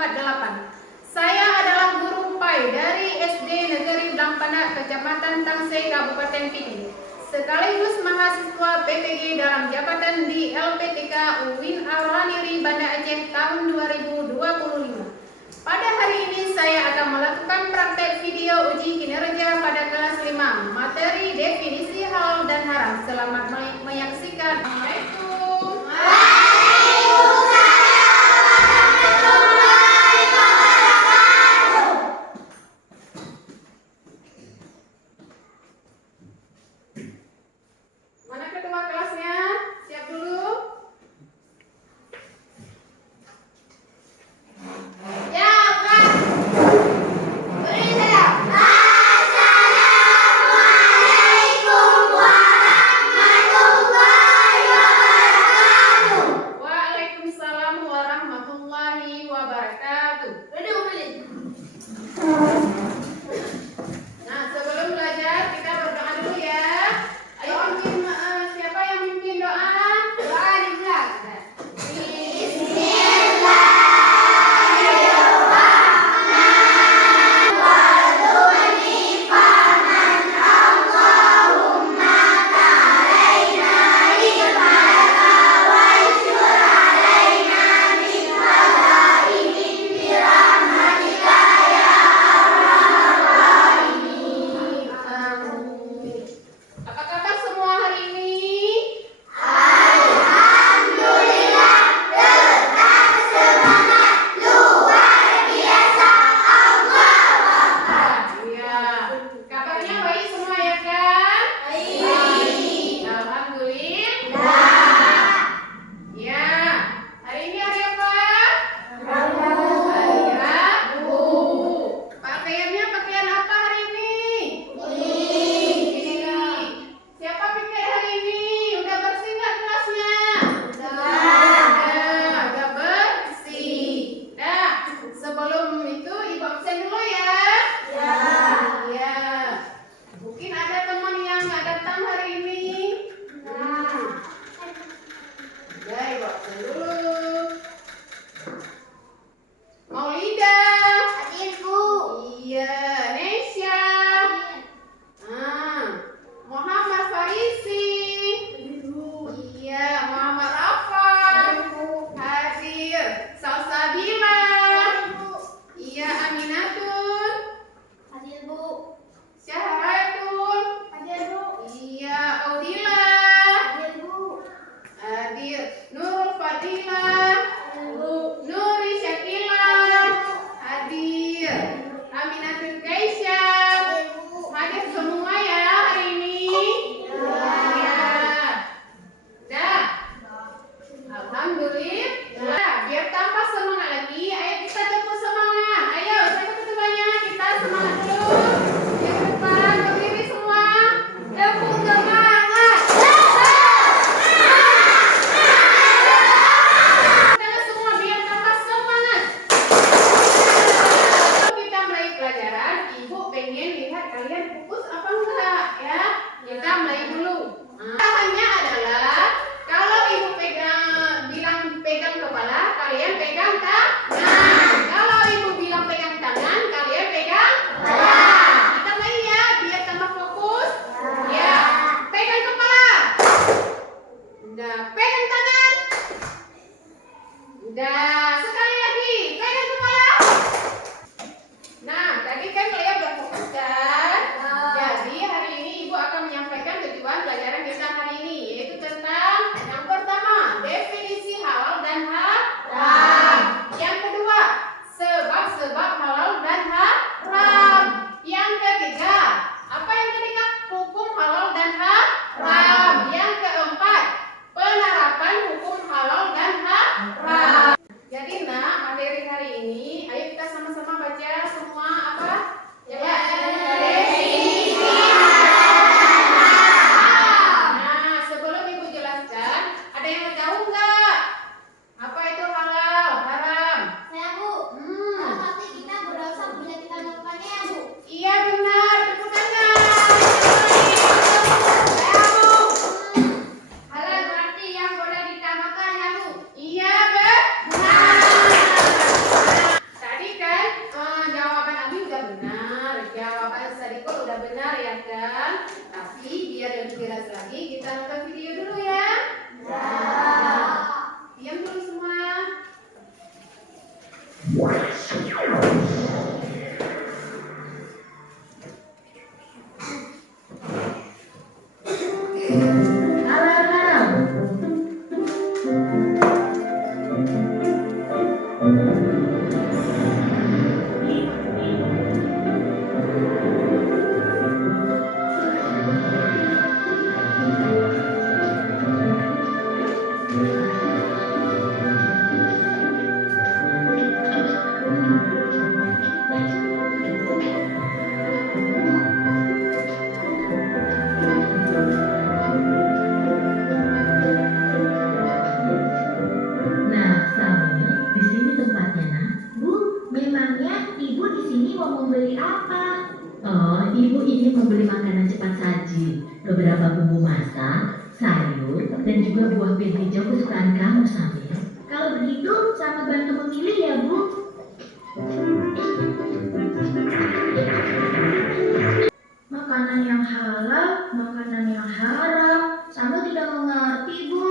48. Saya adalah guru PAI dari SD Negeri Blampana, Kecamatan Tangsel, Kabupaten Pidi, sekaligus mahasiswa PPG dalam jabatan di LPTK UIN Al-Haniri Banda Aceh tahun 2025. Pada hari ini saya akan melakukan praktek video uji kinerja pada kelas 5, materi definisi halal dan haram. Selamat menyaksikan. Assalamualaikum. Mana ketua kelasnya? Siap dulu. Ya, Kak. Beri salam. Assalamualaikum warahmatullahi wabarakatuh. Waalaikumsalam warahmatullahi wabarakatuh. Nah, sebelum belajar kita berdoa dulu ya. Ayo pimpin, siapa yang mimpin doa? Doa di belakang. Apa kabar semua hari ini? Alhamdulillah, tetap semangat, luar biasa, Allahu Akbar. Iya, kabarnya baik semua ya kan? Baik. Alhamdulillah. Ya, hari ini hari apa? Rabu. Hari Rabu. Pakaiannya pakaian apa hari ini? Siapa pikir hari ini udah bersih nggak kelasnya? Udah bersih. Nah, sebelum itu ibu absen dulu ya. Ya. Mungkin ada teman yang nggak datang hari ini. Ya, ibu absen dulu. Maulida. Hadir, Bu. Iya, Nesya. Muhammad Farisi. Iya, Muhammad Rafa. Hadir. Salsabila. Iya, Aminatun. Hadir, Bu. Syahratul. Hadir, Bu. Iya, Audila. Hadir, Bu. Hadir. Nurul Fadila. Hadir, Bu. Nuri Syakila. Hadir. Aminatun Kaisya. Hadir, Bu. Hadir semua ya hari ini. Ya. Dah. Alhamdulillah. Biar tambah semangat lagi, ayo kita tepuk semangat. Ayo, saya ketuanya kita semangat dulu. Yang ke depan berdiri semua. Tepuk semangat. Kita semua biar tambah semangat. Sebelum kita mulai pelajaran, Ibu pengen lihat kalian fokus apa enggak ya. Kita mulai dulu. Bahannya adalah kalau Ibu bilang pegang kepala, kalian pegang tangan. Kalau Ibu bilang pegang tangan, kalian pegang kepala. Kita mulai ya, biar tambah fokus. Ya, pegang kepala. Udah, pegang tangan. Udah, sekali lagi, pegang kepala. Nah, tadi kan kalian udah fokus kan? Jadi hari ini Ibu akan menyampaikan tujuan pelajaran kita hari ini, yaitu tentang yang pertama, definisi halal dan haram. Yang kedua, sebab-sebab halal dan haram. Yang ketiga, apa yang ketiga? Hukum halal dan haram. Yang keempat, penerapan hukum halal dan haram. Jadi Halal haram. Nah, Samil, di sini tempatnya, nak. Bu, memangnya ibu di sini mau membeli apa? Oh, ibu ingin membeli makanan cepat saji, beberapa bumbu masak, sayur, dan juga buah pil hijau kesukaan kamu, Samil. Kalau begitu, sama bantu memilih ya, Bu. Makanan yang halal, makanan yang haram, sama tidak mengerti, Bu.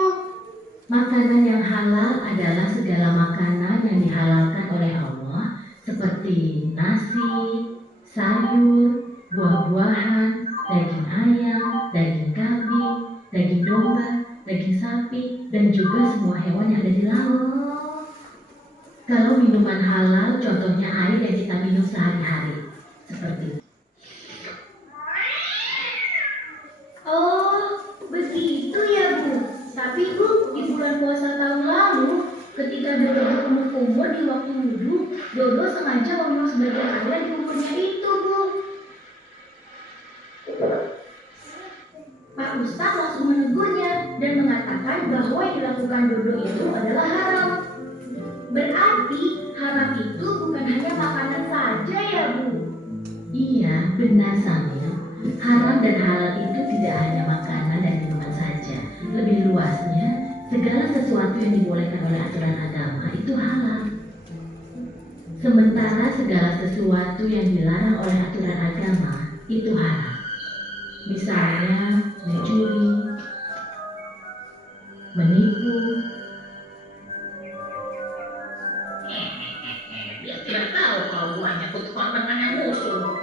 Makanan yang halal adalah segala makanan yang dihalalkan oleh Allah, seperti nasi, sayur, buah-buahan, daging ayam, daging kambing, daging domba, daging sapi, dan juga semua hewan yang ada di laut. Kalau minuman halal, contohnya air yang kita minum sehari-hari, seperti itu. Oh, begitu ya, Bu. Tapi, Bu, di bulan puasa tahun lalu, ketika Dodo berkumur-kumur di waktu wudhu, Dodo sengaja membuang sebagian air di kumurnya itu, Bu. Pak Ustadz langsung menegurnya dan mengatakan bahwa yang dilakukan Dodo itu adalah haram. Berarti haram itu bukan hanya makanan saja ya, Bu. Iya, benar Samil. Haram dan halal itu tidak hanya makanan dan minuman saja. Lebih luasnya, segala sesuatu yang dibolehkan oleh aturan agama itu halal. Sementara segala sesuatu yang dilarang oleh aturan agama itu haram. Misalnya, mencuri, menipu. Dia tidak tahu kalau buahnya kutukan tangannya musuh.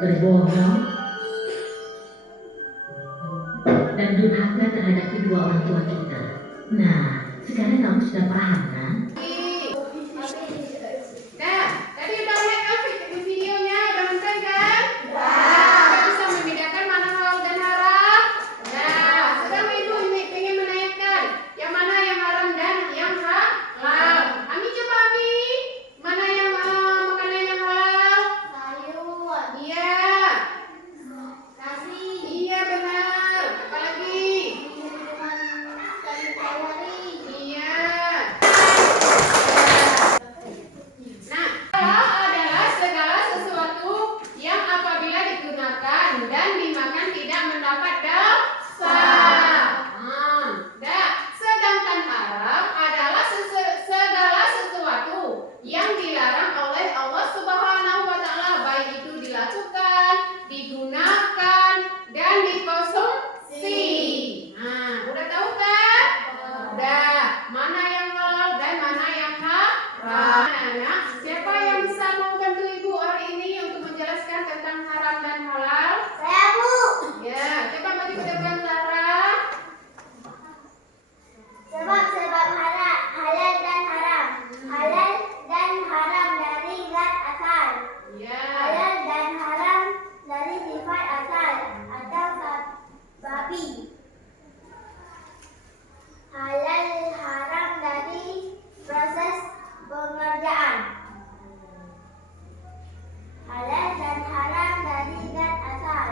Berbohong, dan durhaka terhadap kedua orang tua kita. Nah, sekarang kamu sudah paham kan? Nah, tadi udah lihat kan videonya, udah nonton kan? Udah bisa membedakan mana halal dan haram? Nah, sekarang ibu ini pengen menanyakan yang mana yang haram dan yang halal. Ami coba Ami, mana yang makanan yang halal? Sayur, Iya, nasi, iya benar. Apalagi? minuman kalori. Iya. Nah, halal adalah segala sesuatu yang apabila digunakan dan dimakan tidak mendapat dosa. Sedangkan haram adalah segala sesuatu yang dilarang oleh Allah Subhanahu wa taala, baik itu dilakukan, digunakan, dan dikonsumsi. Nah, udah tahu kan? Udah. Mana yang halal dan mana yang haram? Anak, siapa yang bisa membantu ibu hari ini untuk menjelaskan tentang haram dan halal? Saya, Bu. Ya, coba maju ke depan Lara. Sebab-sebab halal dan haram. Halal dan haram dari zat asal. Ya. Halal dan haram dari sifat asal atau babi. Halal haram dari proses pengerjaan. Halal dan haram dari zat asal.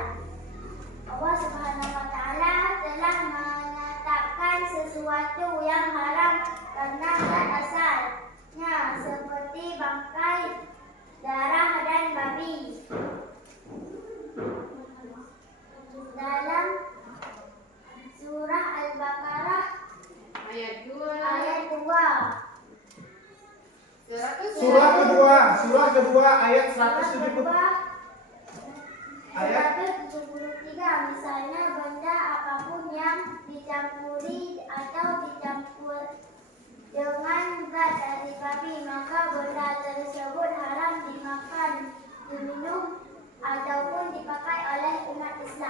Allah Subhanahu wa taala telah menetapkan sesuatu yang haram karena zat asalnya, seperti bangkai, darah dan babi. Dalam surah Al-Baqarah Ayat 2. ayat 2. Surah kedua ayat 173. 173, misalnya benda apapun yang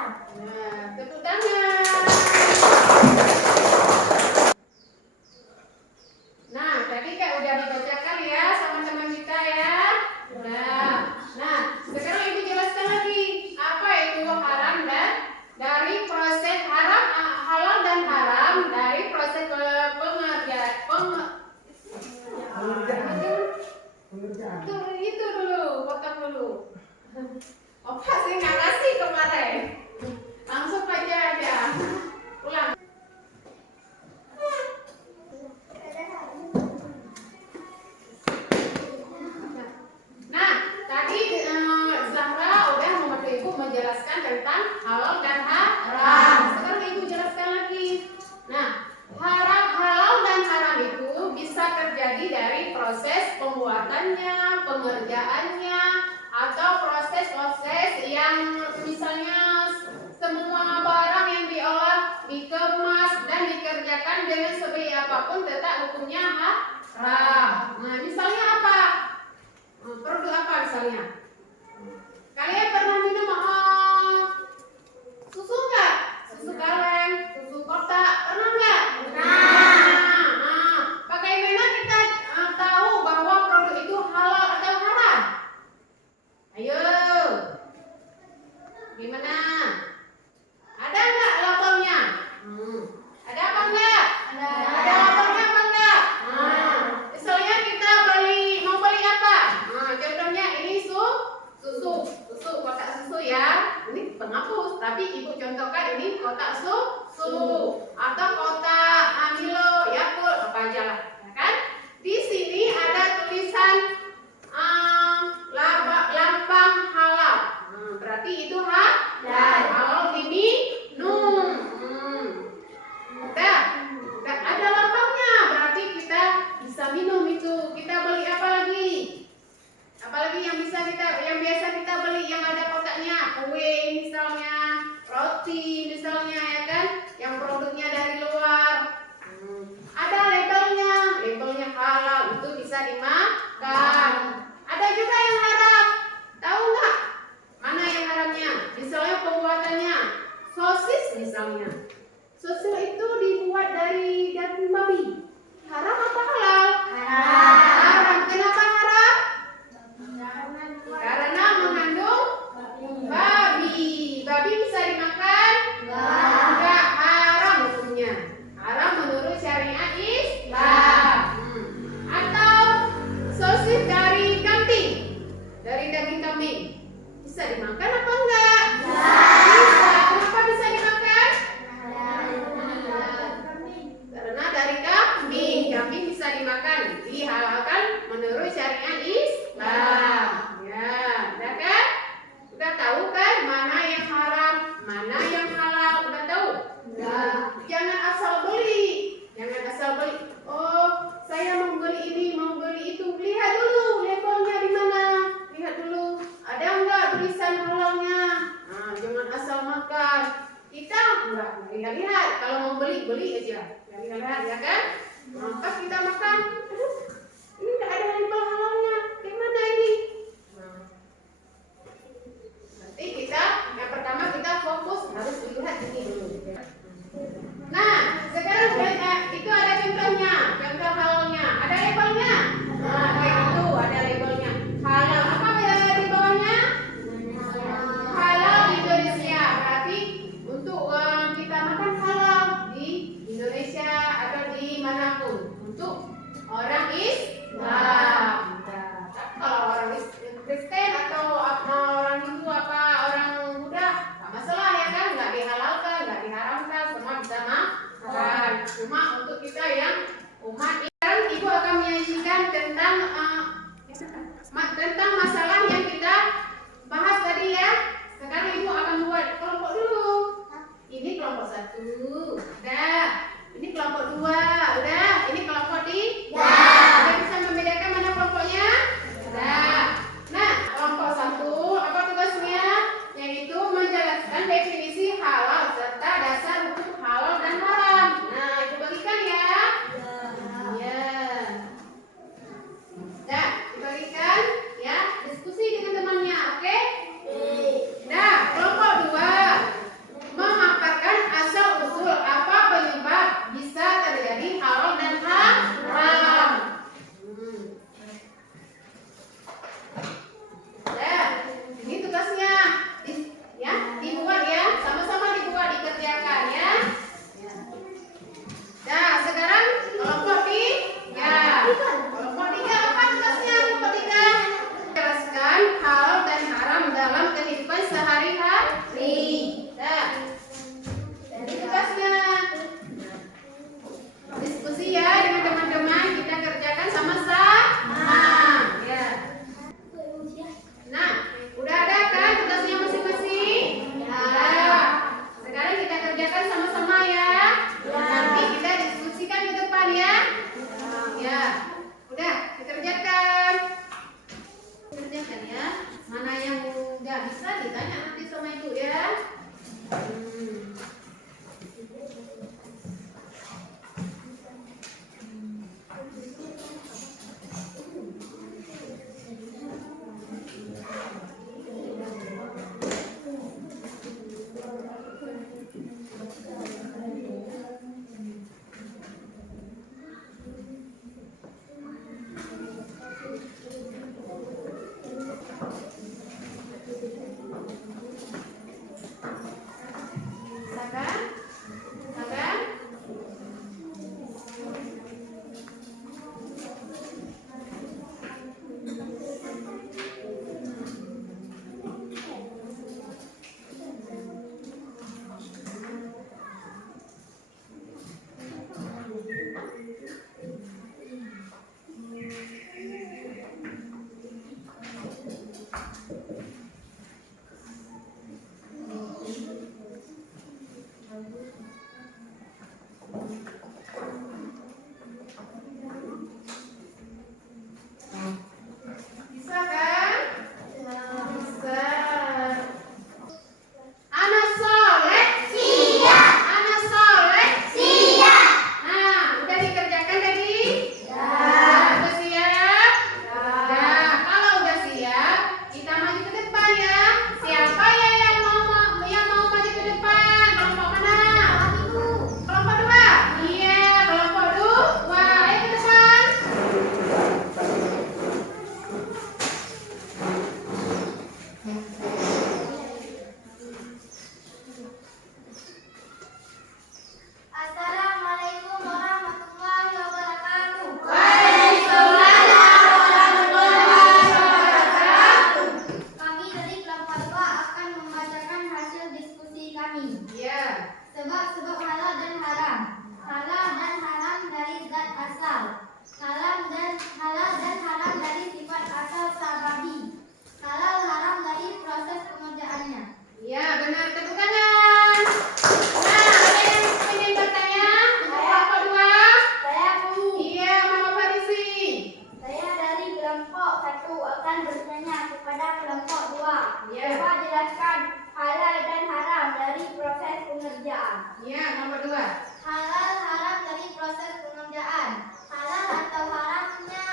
Nah, tepuk tangan. Nah, tadi Kak udah dibacakan ya sama teman kita ya. Udah. Nah, sekarang Ibu jelaskan lagi apa itu haram dan dari proses haram, halal dan haram dari proses itu dulu, potong dulu. Opa sih nggak ngasih kemarin. Langsung aja. Ulang. Nah, tadi Zahra udah membantu Ibu menjelaskan tentang halal dan haram. Sekarang Ibu jelaskan lagi. Nah, halal dan haram itu bisa terjadi dari proses pembuatannya, pengerjaannya, atau proses-proses yang misalnya semua barang yang diolah, dikemas, dan dikerjakan dengan sebaik apapun tetap hukumnya haram. Nah, misalnya apa? Produk apa misalnya? Kalian pernah minum susu nggak? Susu kaleng, susu kotak, pernah nggak? Nah, bagaimana kita tahu bahwa produk itu halal atau haram? Ayo, gimana? Ada nggak labelnya? Ada apa enggak? Ada labelnya apa enggak? Misalnya kita mau beli apa? Contohnya ini susu kotak susu ya. Ini penghapus, tapi Ibu contohkan ini kotak susu atau kotak Milo, Yakult, apa aja lah, ya kan? Di sini ada tulisan lambang halal. Berarti itu halal diminum. Udah ada lambangnya, berarti kita bisa minum itu. Kita beli apa lagi? Apalagi yang biasa kita beli yang ada kotaknya, kue misalnya, roti misalnya ya kan, yang produknya dari luar. Ada labelnya halal, itu bisa dimakan. Ada juga yang haram. Tahu nggak? Mana yang haramnya? Misalnya pembuatannya sosis misalnya. Sosis itu dibuat dari daging babi. Haram apa halal? Haram. Kenapa haram? Karena mengandung babi. Babi bisa dimakan? Enggak, haram hukumnya. Haram menurut syariat Islam. Atau sosis dari kambing, dari daging kambing, bisa dimakan apa enggak? Bisa. Kenapa bisa dimakan? Karena dari kambing bisa dimakan, dihalalkan menurut syariat Islam. Ya, udah kan? Udah tahu kan mana yang haram, mana yang halal? Udah tahu? Jangan asal beli. Oh, saya mau beli ini, mau beli itu. Lihat dulu labelnya di mana. Lihat dulu, ada enggak tulisan halalnya? Nah, jangan asal makan. Kita enggak lihat. Kalau mau beli aja. Lihat ya kan? Maka kita makan. Aduh, ini enggak ada label halalnya. Gimana ini? Nanti yang pertama kita fokus harus dilihat ini dulu. Nah, sekarang itu ada contohnya, contoh halalnya. Ada labelnya? Nah, kayak gitu, ada labelnya. Halal. Apa di bawahnya? Halal Indonesia. Berarti untuk kita makan halal di Indonesia atau di manapun. Untuk orang Islam. Kalau orang Kristen atau orang Hindu apa orang Buddha, nggak masalah ya kan? Nggak dihalalkan, nggak diharamkan, semua bisa makan. Cuma untuk kita yang umat Islam, Ibu akan menyajikan tentang masalah yang kita bahas tadi ya. Sekarang Ibu akan buat kelompok dulu. Ini kelompok 1, udah. Ini kelompok 2, udah. Ini kelompok 3. Ada bisa membedakan mana kelompoknya? Udah. Nah, kelompok 1 apa tugasnya? Yaitu menjelaskan definisi halal serta dasar hukum halal dan haram. Nah, Ibu bagikan ya. Ya. Bisa kan? Bisa. Anak soleh? Siap. Anak soleh? Siap. Nah, udah dikerjakan tadi? Ya. Udah siap? Ya. Kalau udah siap, kita maju ke depan ya. Siapa ya yang mau maju ke depan? Kelompok mana? Kelompok 2. Iya, kelompok 2. Ayo ke depan. Assalamualaikum warahmatullahi wabarakatuh. Kami dari kelompok 2 akan membacakan hasil diskusi kami. Iya. Sebab-sebab halal dan haram. Halal dan haram dari zat asal. Halal dan haram dari sifat asal sababi. Halal haram dari proses pengerjaannya. Iya, benar. Tepuk tangan. Nah, ada yang ingin bertanya untuk kelompok 2? Saya Bu. Iya, Mama Farisi. Saya dari kelompok 1 akan bertanya kepada kelompok 2. Iya. Coba jelaskan halal dan haram dari proses pengerjaan. Iya, kelompok 2. Halal haram dari proses pengerjaan. Halal atau haramnya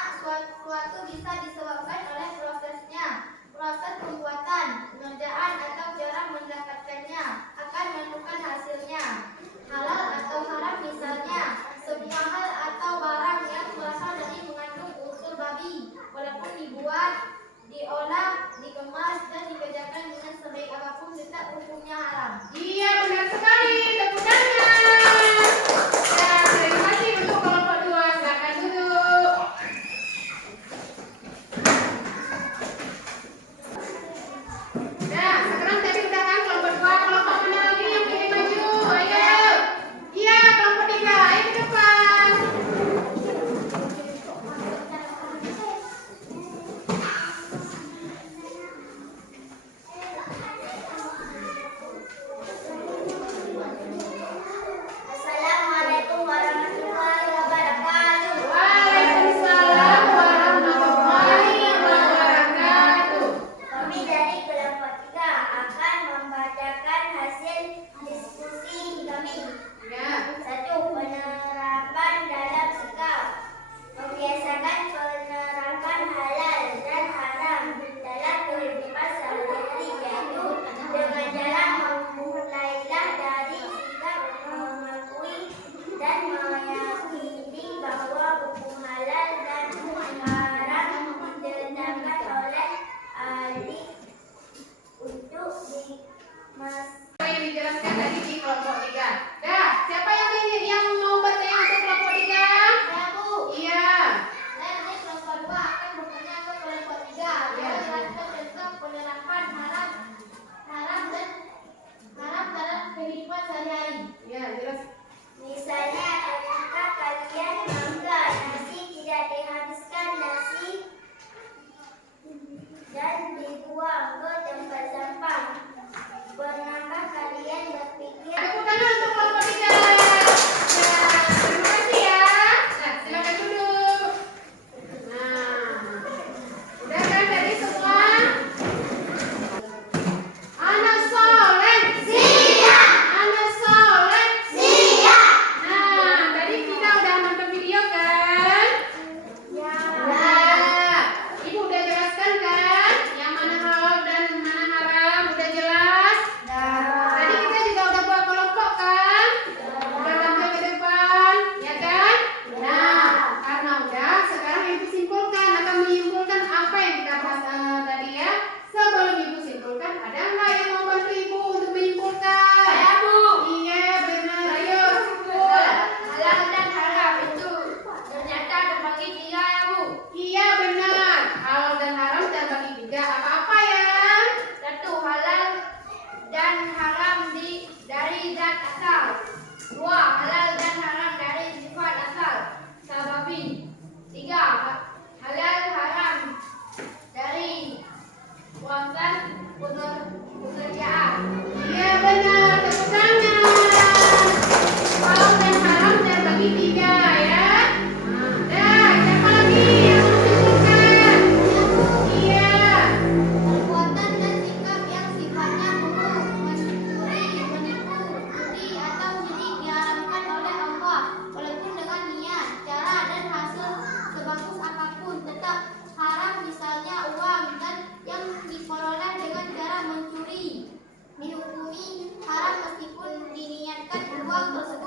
suatu bisa disebabkan oleh prosesnya. Proses pembuatan, pengerjaan atau cara mendapatkannya akan menentukan hasilnya. Halal atau haram misalnya semua hal atau barang yang berasal dari mengandung unsur babi, walaupun dibuat, diolah, dikemas dan dikerjakan dengan sebaik apapun tetap hukumnya haram. Iya, benar sekali. Tepuk tangan. Ya, terima kasih untuk kelompok 2. Silakan duduk. Nah, sekarang tadi udah kan kelompok 2. Kelompok mana lagi yang ingin maju? Ayo. Iya, kelompok 3. Ayo ke depan. Assalamualaikum warahmatullahi wabarakatuh. Waalaikumsalam warahmatullahi wabarakatuh. Kami dari kelompok 3 akan membacakan hasil diskusi kami. Ya. 1. Penerapan dalam sikap. Membiasakan penerapan halal dan haram dalam kehidupan sehari-hari, yaitu dengan cara memulailah dari sikap mengakui dan meyakini bahwa hukum halal dan haram ditetapkan oleh ahli untuk Apa yang dijelaskan tadi di kelompok 3? Dah, siapa yang mau bertanya untuk kelompok 3? Saya Bu. Iya. Saya dari kelompok 2 akan bertanya ke kelompok 3. Ya. Jelaskan tentang penerapan haram dalam kehidupan sehari-hari. Iya, jelas. Misalnya ketika kalian bangga nasi tidak dihabiskan nasi dan dibuang ke tempat sampah. Pernahkah kalian berpikir Tepuk tangan untuk kelompok 3. Ya, terima kasih ya. Nah, silakan duduk. Nah, udah kan tadi semua? Anak soleh. Siap. Anak soleh. Siap. Nah, tadi kita udah nonton video kan? ya? Nah, Ibu udah jelaskan kan? Yang mana halal dan mana haram udah jelas? Tadi kita juga udah buat kelompok kan? Udah tampil ke depan, ya kan? Nah, karena udah, sekarang Ibu simpulkan atau menyimpulkan apa yang kita bahas tadi ya. Sebelum Ibu simpulkan, ada nggak yang mau bantu Ibu untuk menyimpulkan? Saya, Bu. Iya, benar. Ayo, simpul. Halal dan haram itu ternyata terbagi 3 ya Bu. Iya, benar. Halal dan haram terbagi 3. Apa-apa ya? 1. Halal dan haram dari zat asal. 2. Halal dan haram dari sifat asal sababi. 3. Halal haram dari proses pengerjaan. Iya, benar. Tepuk tangan. uang tersebut